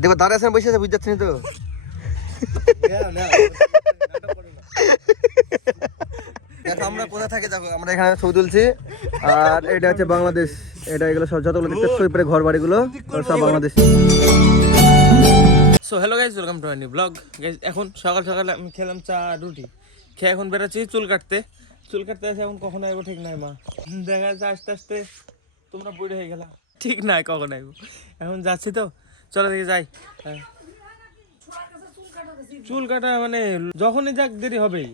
দেখো দাঁড়িয়ে আছেন বসে আছে বুঝতে পারছি তো। দেখো আমরা কোথায় থাকি, দেখো আমরা এখানে ছবি তুলছি। আর এটা হচ্ছে বাংলাদেশ, এটা এগুলো সব যতগুলো দেখতে সৈপরে ঘর বাড়িগুলো সব Bangladesh. So hello guys, welcome to my new blog. Guys এখন সকাল সকালে আমি খেলাম চা রুটি খেয়ে এখন বেরোচ্ছি চুল কাটতে আসে। এখন কখন আইবো ঠিক নাই, মা দেখা যাচ্ছে আস্তে আস্তে তোমরা বুড়ো হয়ে গেলা, ঠিক নাই কখন আইবো। এখন যাচ্ছি তো, চলো দেখে যাই। হ্যাঁ, চুল কাটা মানে যখনই যাক দেরি হবেই।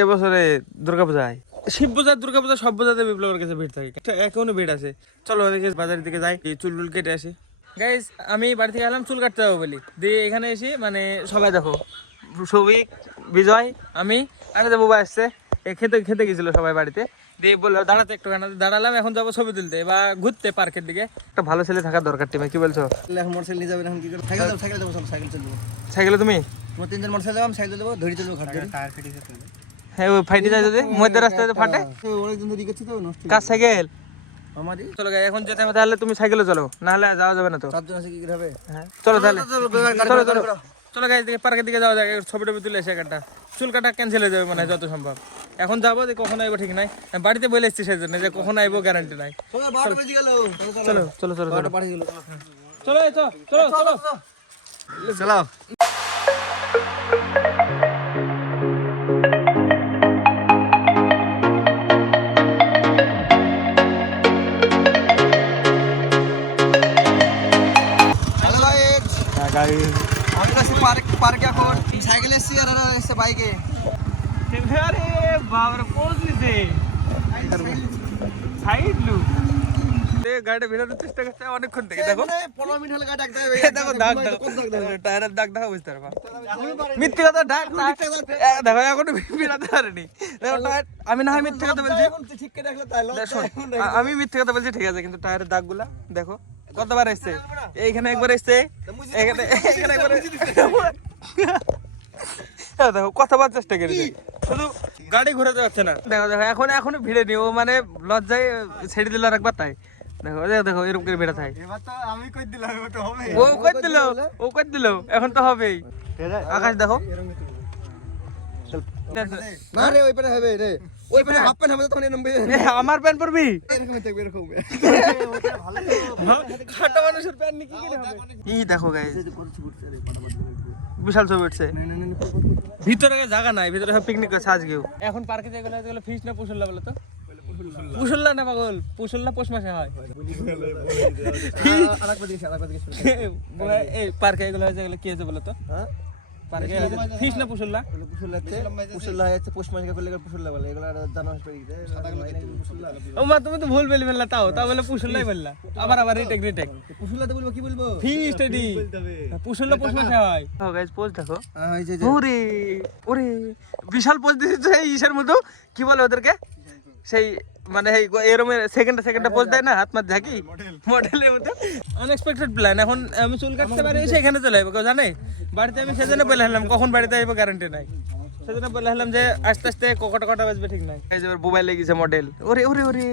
এবছরে দুর্গাপূজায়, শিব পূজা, দুর্গাপূজা সব পূজাতে বিপ্লবের কাছে ভিড় থাকে, এখনো ভিড় আছে। চলো ওদিকে বাজারের দিকে যাই, চুল টুল কেটে আসি। গাইস আমি বাড়ি থেকে এলাম চুল কাটতে যাবো বলি, দিয়ে এখানে এসে মানে সবাই দেখো, সৌভিক, বিজয়, আমি তো বুবা আসছে, খেতে গেছিল সবাই বাড়িতে। দিয়ে বললো দাঁড়াতে, একটু দাঁড়ালাম। এখন যাবো ছবি তুলতে বা ঘুরতে পার্কের দিকে। একটা ভালো ছেলে থাকার দরকার টিমে, কি বলছো? এখন মোটরসাইকেল নিয়ে যাবেন, এখন কি করবে? সাইকেল দেবো, সাইকেল চলবো। সাইকেলে তুমি তোমার তিনজন মোটরসাইকেল দেবো, আমি সাইকেল দেবো, ধরে চলবো ঘাট ধরে। হ্যাঁ, ওই ফাইটে যায় যদি মধ্যে রাস্তায় ফাটে। অনেকদিন ধরে গেছি তো, নষ্ট কার সাইকেল? আমারই। চলো গাই, এখন যেতে হবে, তাহলে তুমি সাইকেলে চলো, নাহলে যাওয়া যাবে না তো। চারজন আছে, কি করে হবে? হ্যাঁ চলো তাহলে, চলো গাইজ দিকে পার্কের দিকে যাওয়া যায়, ছবি টবি তুলে এসে একটা চুল কাটা ক্যান্সেল হয়ে যাবে মানে যত সম্ভব। এখন যাবো, যে কখন আইবো ঠিক নাই, বাড়িতে বলে এসছি সেই জন্য, যে কখন আইবো গ্যারান্টি নাই। চলো চলো চলো চলো চলো চলো চলো চলো। পার্কে এখন সাইকেল এসছি আর এসছে বাইকে। আরে বাবার পৌঁছলি দে সাইড লু গাড়ি বেরোনোর চেষ্টা করছে অনেকক্ষণ থেকে। দেখো 15 মিনিট হলে গাড়ি ডাকতে হবে। দেখো দাগ টায়ারের দাগ দেখা বুঝতে পারবা। মিথ্যে কথা ডাক দেখো, এখন বেরাতে পারেনি। দেখো টায়ার, আমি না হয় মিথ্যে কথা বলছি, আমি মিথ্যে কথা বলছি ঠিক আছে, কিন্তু টায়ারের দাগগুলা দেখো কতবার এসছে। এইখানে একবার এসছে, এখানে একবার দেখো কতবার চেষ্টা করেছে, শুধু গাড়ি ঘোরাতে পারছে না। দেখো দেখো এখনো ভিড়ে নি, ও মানে লজ্জায় ছেড়ে দিল একবার, তাই দেখো দেখো এরকম করে বেড়া থাকে। ও কই দিল, এখন তো হবেই। আকাশ দেখো, আমার প্যান্ট পরবি, খাটো মানুষের প্যান্ট কি করে হবে? এই দেখো গাইস, বিশাল ছবি উঠছে। ভিতরে জায়গা নাই, ভিতরে সব পিকনিক করছে আজকেও। এখন পার্কে যেগুলো ফিস না পুষল্লা বলে তো, পুষল্লা না পাগল, পুষল্লা পৌষ মাসে হয়। এই পার্কে এগুলো যেগুলো কি হয়েছে বলো তো, পার্কে ফিস না পুষল্লা? ও মা, তুমি তো ভুল বলে ফেললা, তাও বলে পুষল্লাই বললা, আবার রিটেক পুষুল্লাতে বলবো, কি বলবো? ফিস রেডি, পুষল্লা পৌষ মাসে হয়। ও গাইস পোজ দেখো, ওরে ওরে বিশাল পোজ দিয়েছে এই ইসের মতো, কি বলে ওদেরকে, সেই মানে এরকম সেকেন্ডে পোজ দেয় না, হাত মাত ঝাঁকি, মডেলের মতো। Unexpected plan. এখন আমি চুল কাটতে পারি, সেখানে চলে যাবো, কেউ জানে বাড়িতে। আমি সেজন্য বলে হলাম কখন বাড়িতে আসবো গ্যারান্টি নাই, সেজন্য বলে হলাম যে আস্তে আস্তে কটা বাজবে ঠিক নাই। এই যে বুবাই লেগেছে মডেল, ওরে ওরে ওরে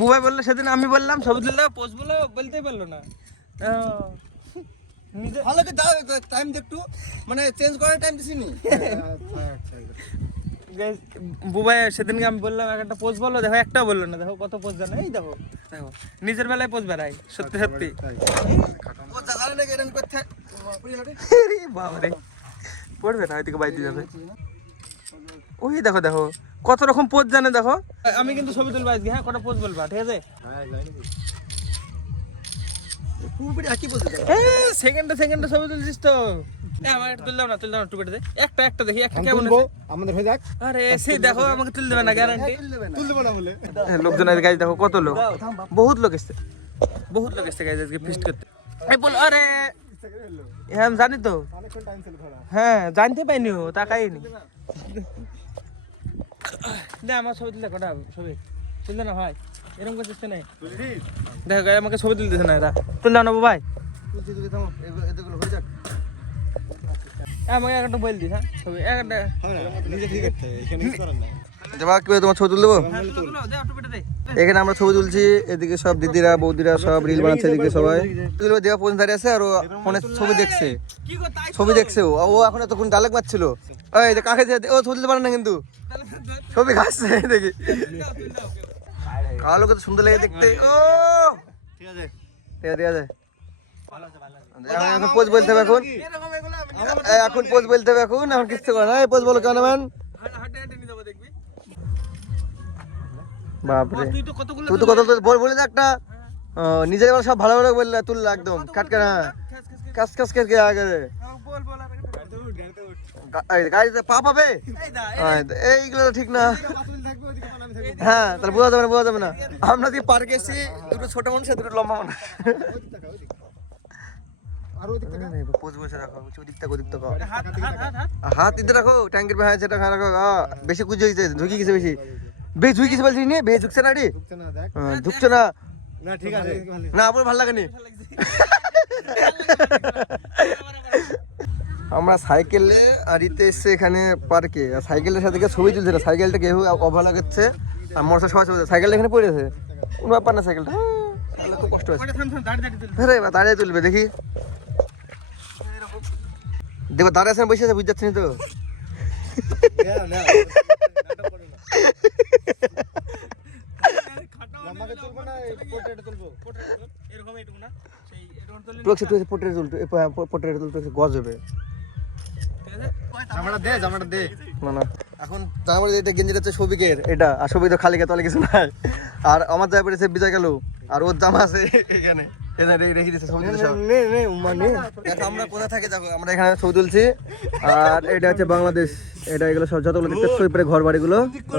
বুবাই বললো সেদিন, আমি বললাম ছবি তুললে পোজ বলো, বলতেই পারলো না। ভালো করে দাও টাইম, একটু মানে চেঞ্জ করার টাইম দিছিনি। বুবাই সেদিনকে আমি বললাম একটা পোজ বলো, দেখো একটাও বললো না। দেখো কত পোজ জানে, এই দেখো দেখো নিজের বেলায় পোজ বেড়াই, সত্যি সত্যি। বাবারে পড়বে না, ওইদিকে বাইতে যাবে। ওই দেখো দেখো কত রকম পোজ জানে, দেখো। আমি কিন্তু ছবি তুলবো আজকে, হ্যাঁ কটা পোজ বলবা, ঠিক আছে? সেকেন্ডে ছবি তুলছিস তো, আমার তুললাম না একটু দে, একটা দেখি, একটা কেমন আমাদের হয়ে যাক। আরে সেই দেখো, আমাকে তুল দেবে না গ্যারান্টি, তুল দেব না বলে। লোকজনের গাড়ি দেখো কত লোক, বহুত লোক এসছে গাইজ আজকে ফিস্ট করতে। এই বল, আরে হ্যাঁ আমি জানি তো, হ্যাঁ জানতে পাইনি, ও তাকাইনি। না আমার ছবি তুলতে কটা ছবি তুলতে না ভাই, এরকম করছিস নাই। দেখো গাই আমাকে ছবি তুলতেছে না, এরা তুললাম না ভাই, আমাকে একটা বল দিস, হ্যাঁ ছবি একটা দেবা কি তোমার ছবি তুলে দেবো? হ্যাঁ, তুলো, দে, টুপিটা দে। এখানে আমরা ছবি তুলছি, এদিকে সব দিদিরা বৌদিরা সব রিল বানাচ্ছে, এদিকে সবাই দেওয়া পর্যন্ত দাঁড়িয়ে আছে আর ও ফোনে ছবি দেখছে, কি গো, তাই তো? ছবি দেখছে ও এখন এতক্ষণ ডায়লগ মারছিল। ওই যে কাকে দিয়ে ও ছবি তুলতে পারে না কিন্তু ছবি খাচ্ছে দেখি, কালো কত সুন্দর লাগে দেখতে। ও ঠিক আছে ঠিক আছে, এখন পোজ বলতে হবে, এরকম এগুলো আমি এখন পোজ বলতে হবে, এখন কিছু করে না। এই পোজ বলো কেন ম্যান? হাঁটে হাঁটে নিয়ে যাবো, দেখবি। বাপরে তুই তো কতগুলো তুই তো কত বলে দে একটা নিজের বেলা সব ভালো ভালো বললে তুললে একদম কাটকে না কাজ কাজ কে আগে বল বল আর গাড়িতে পা পাবে এই দা এইগুলো তো ঠিক না। হ্যাঁ তাহলে বোঝা যাবে না, বোঝা যাবে না। আমরা যে পার্কে এসেছি, দুটো ছোট মানুষ দুটো লম্বা মানুষ। পোজ বসে রাখো, ওদিকটা ওদিকটা হাত হাত হাত হাত হাত দিতে রাখো, ট্যাঙ্কের ভাই সেটা খারাপ রাখো। বেশি কুজে হয়েছে, ঝুঁকি গেছে বেশি, বেশ ঝুঁকি গেছে বলছি নি, বেশ ঝুঁকছে না রে, ঝুঁকছে না না ঠিক আছে না, আপনার ভালো লাগেনি। আমরা সাইকেলে আরিতে এসছে এখানে পার্কে, আর সাইকেলের সাথে ছবি তুলছিল, সাইকেলটা কেউ অবহেলা করছে আর মোটর সবাই ছবি, সাইকেলটা এখানে পড়েছে, কোনো ব্যাপার না, সাইকেলটা তাহলে খুব কষ্ট হচ্ছে। থাম থাম দাঁড় দাঁড় তুল হ্যাঁ রে, দাঁড়িয়ে তুলবে দেখি, দেখো দাঁড়িয়ে আছে বসে আছে, বুঝতে যাচ্ছি না তো। এরকম এইটুকু না, সেই এরকম তুলে টুকছে টুকছে পোটরে তুল, পোটরে তুল, টুকছে গজ হবে জামাটা দে না না। এখন আমার এটা গেঞ্জিটা হচ্ছে সবিকের, এটা আর সবিক তো খালি তলে কিছু নাই, আর আমার জায়গা পড়েছে বিজয় গেল, আর ওর জামা আছে এখানে রেখে দিচ্ছে ছবি তুলছে সব। দেখো আমরা কোথায় থাকি, দেখো আমরা এখানে ছবি তুলছি, আর এটা হচ্ছে বাংলাদেশ, এটা এগুলো সব যতগুলো দেখতে সৈপরে ঘর বাড়িগুলো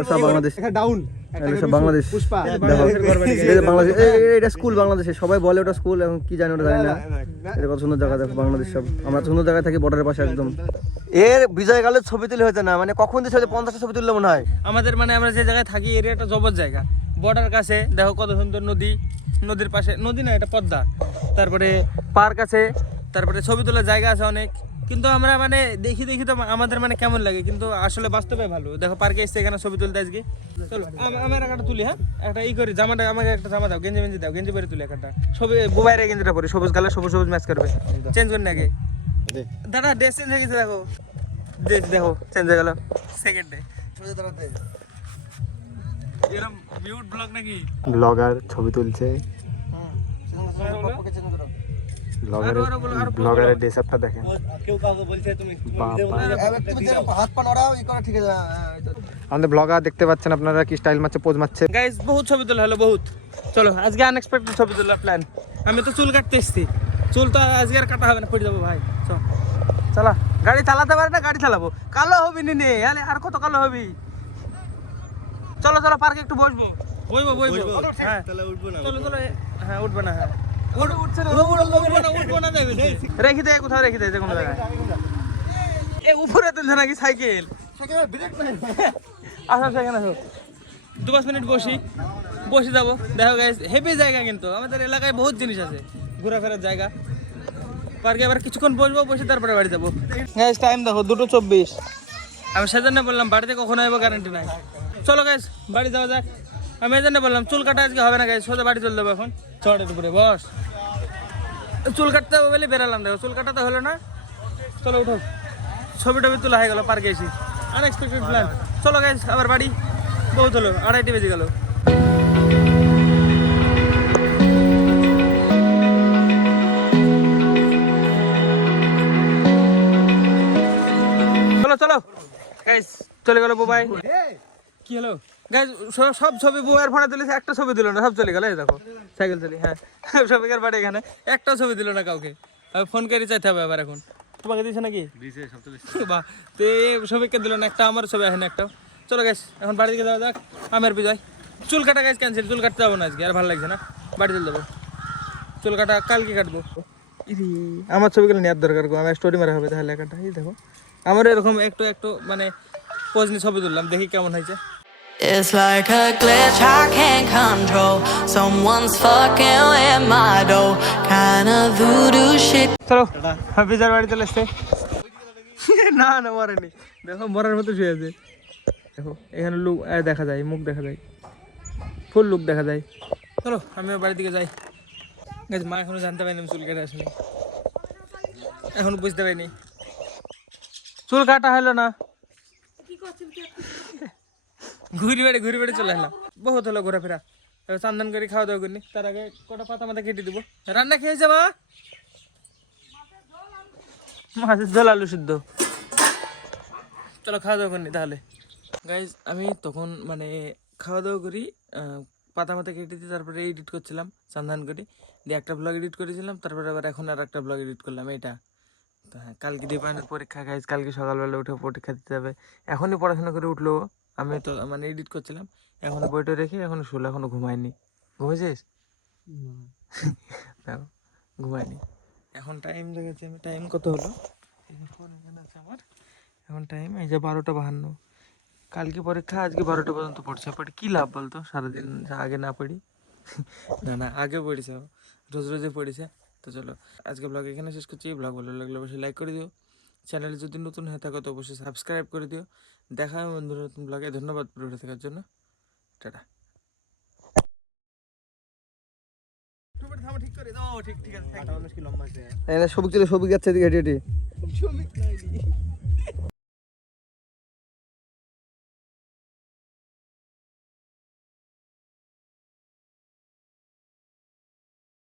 সব বাংলাদেশ, ডাউন এগুলো সব বাংলাদেশ। পুষ্পা দেখো এই যে বাংলাদেশ, এটা স্কুল বাংলাদেশে, সবাই বলে ওটা স্কুল, এখন কি জানি ওটা জানি না। এটা কত সুন্দর জায়গা, দেখো বাংলাদেশ সব, আমরা সুন্দর জায়গায় থাকি বর্ডারের পাশে একদম। এর বিজয় গেলের ছবি তুলে হয়েছে না, মানে কখন দিচ্ছে 50টা ছবি তুললে মনে হয়। আমাদের মানে আমরা যে জায়গায় থাকি এরিয়াটা জবর জায়গা, বর্ডার কাছে, দেখো কত সুন্দর নদী, নদীর পাশে, নদী না এটা পদ্মা, তারপরে পার্ক আছে, তারপরে ছবি তোলার জায়গা আছে অনেক, কিন্তু আমরা মানে দেখি দেখি তো আমাদের মানে কেমন লাগে, কিন্তু আসলে বাস্তবে ভালো। দেখো পার্কে এসে এখানে ছবি তুলতে আজকে, চলো আমার একটা তুলি, হ্যাঁ একটা ই করি, জামাটা আমাকে একটা জামা দাও, গেঞ্জি মেঞ্জি দাও, গেঞ্জি পরে তুলি একটা ছবি, বুবাইরে গেঞ্জিটা পরি, সবুজ কালার, সবুজ সবুজ ম্যাচ করবে, চেঞ্জ করে নাকি দাদা, ড্রেস চেঞ্জ হয়ে গেছে, দেখো দেখো চেঞ্জ হয়ে গেল সেকেন্ডে। এরকম মিউট ব্লগ নাকি? ব্লগার ছবি তুলছে, ব্লগারের ড্রেস আপটা দেখেন। কেউ কাউকে বলছে তুমি হাত পা নড়াও, ই করা ঠিক আছে। আমাদের ব্লগার দেখতে পাচ্ছেন আপনারা কি স্টাইল মারছে, পোজ মারছে। গাইস বহুত ছবি তোলা হলো বহুত। চলো আজকে আনএক্সপেক্টেড ছবি তোলার প্ল্যান। আমি তো চুল কাটতে এসেছি, চুল তো আজকে আর কাটা হবে না, পড়ে যাবো ভাই। চলা গাড়ি চালাতে পারে না, গাড়ি চালাবো, কালো হবি নে, আর কত কালো হবি। চলো চলো পার্কে একটু বসবো, হ্যাঁ চলো চলো, হ্যাঁ উঠবে না, হ্যাঁ রেখে দে, কোথাও রেখে দে, কোনো জায়গায়। এ উপরে তুলছে নাকি সাইকেল? আসো সেখানে আসো, 2-5 মিনিট বসে যাবো। দেখো গাইস হেভি জায়গা, কিন্তু আমাদের এলাকায় বহুত জিনিস আছে ঘোরাফেরার জায়গা। পার্কে আবার কিছুক্ষণ বসবো, বসে তারপরে বাড়ি যাবো। গাইস টাইম দেখো 2:24, আমি সেজন্য বললাম বাড়িতে কখন আসবো গ্যারান্টি নাই। চলো গাইস বাড়ি যাওয়া যাক। আমি এই জন্য বললাম চুল কাটা আজকে হবে না গাইস, সোজা বাড়ি চলে যাবো এখন। চড়ের উপরে বস, চুল কাটতে হবে বলে বেরালাম, দেখো চুল কাটাতে হলো না। চলো উঠো, ছবি টবি তোলা হয়ে গেল, পার্কে এসি আনএক্সপেক্টেড প্ল্যান। চলো গাইস আবার বাড়ি, বহুত হলো, 2:30 বেজে গেল। চলো চলো গাইস, চলে গেল বুবাই। কি হলো গাইস, সব ছবি বুবাইয়ের ফোনে তুলেছে, একটা ছবি দিল না, সব চলে গেল। এই দেখো সাইকেল চলি, হ্যাঁ সবিকের বাড়ি এখানে, একটা ছবি দিল না কাউকে। ফোন করে চাইতে হবে আবার এখন। তোমাকে দিয়েছে নাকি? বাহ, তো সবিককে দিল না একটা, আমার ছবি আসে না একটা। চলো গাইস এখন বাড়ি দিকে যাওয়া যাক। আমের বিজয়, চুল কাটা গাইস ক্যান্সেল, চুল কাটতে যাবো না আজকে, আর ভালো লাগছে না, বাড়ি চলে যাবো। চুল কাটা কালকে কাটবো। আমার ছবিগুলো নেওয়ার দরকার, আমার স্টোরি মারা হবে তাহলে একাটা। এই দেখো আমার এরকম একটু একটু মানে পোজ নিয়ে ছবি তুললাম, দেখি কেমন হয়েছে। It's like a glitch I can't control. Someone's fucking with my dough. Kinda voodoo shit. চলো হাফিজার বাড়ি চলে এসছে। না না মরেনি, দেখো মরার মতো শুয়ে আছে। দেখো এখানে লুক দেখা যায়, মুখ দেখা যায়, ফুল লুক দেখা যায়। চলো আমিও বাড়ির দিকে যাই। গাইজ মা এখনো জানতে পারিনি আমি চুল কেটে আসিনি, এখনো বুঝতে পারিনি চুল কাটা হলো না। ঘুরি বেড়ে চলে এলাম, বহুত হলো ঘোরাফেরা। এবার চান্দান করে খাওয়া দাওয়া করিনি, তার আগে কটা পাতা মাথা কেটে দিব। রান্না খেয়েছে মা? মাছের ঝোল আলু সিদ্ধ। চলো খাওয়া দাওয়া করিনি তাহলে। গাইজ আমি তখন মানে খাওয়া দাওয়া করি, পাতা মাথা কেটে দিই, তারপরে এডিট করছিলাম চান্দান করি, দিয়ে একটা ব্লগ এডিট করেছিলাম, তারপরে আবার এখন আর একটা ব্লগ এডিট করলাম এইটা। তো হ্যাঁ, কালকে দীপায়নের পরীক্ষা গাইজ, কালকে সকালবেলা উঠে পরীক্ষা দিতে হবে। এখনই পড়াশোনা করে উঠলো, আমি তো মানে এডিট করছিলাম, এখনো বইটা রেখে এখনো শুলো, এখনো ঘুমাইনি। ঘুমাইছিস? দেখো ঘুমাইনি। এখন টাইম দেখেছি আমি, টাইম কত হলো ফোন এখানে আছে আমার, এখন টাইম এই যে 12:52। কালকে পরীক্ষা, আজকে 12টা পর্যন্ত পড়ছে, পড়ে কী লাভ বলতো? সারাদিন আগে না পড়ি। না আগে পড়েছে, রোজ রোজে পড়েছে। তো চলো আজকে ব্লগ এখানে শেষ করছি। ব্লগ ভালো লাগলে অবশ্যই লাইক করে দিও, চ্যানেলে যদি নতুন হয়ে থাকো তো অবশ্যই সাবস্ক্রাইব করে দিও। দেখা হবে বন্ধুরা নতুন ব্লগে। ধন্যবাদ পুরো থাকার জন্য, টাটা। ঠিক করে দাও, ঠিক আছে। সবিক ছিল, সবিক যাচ্ছে এদিকে হেঁটে হেঁটে।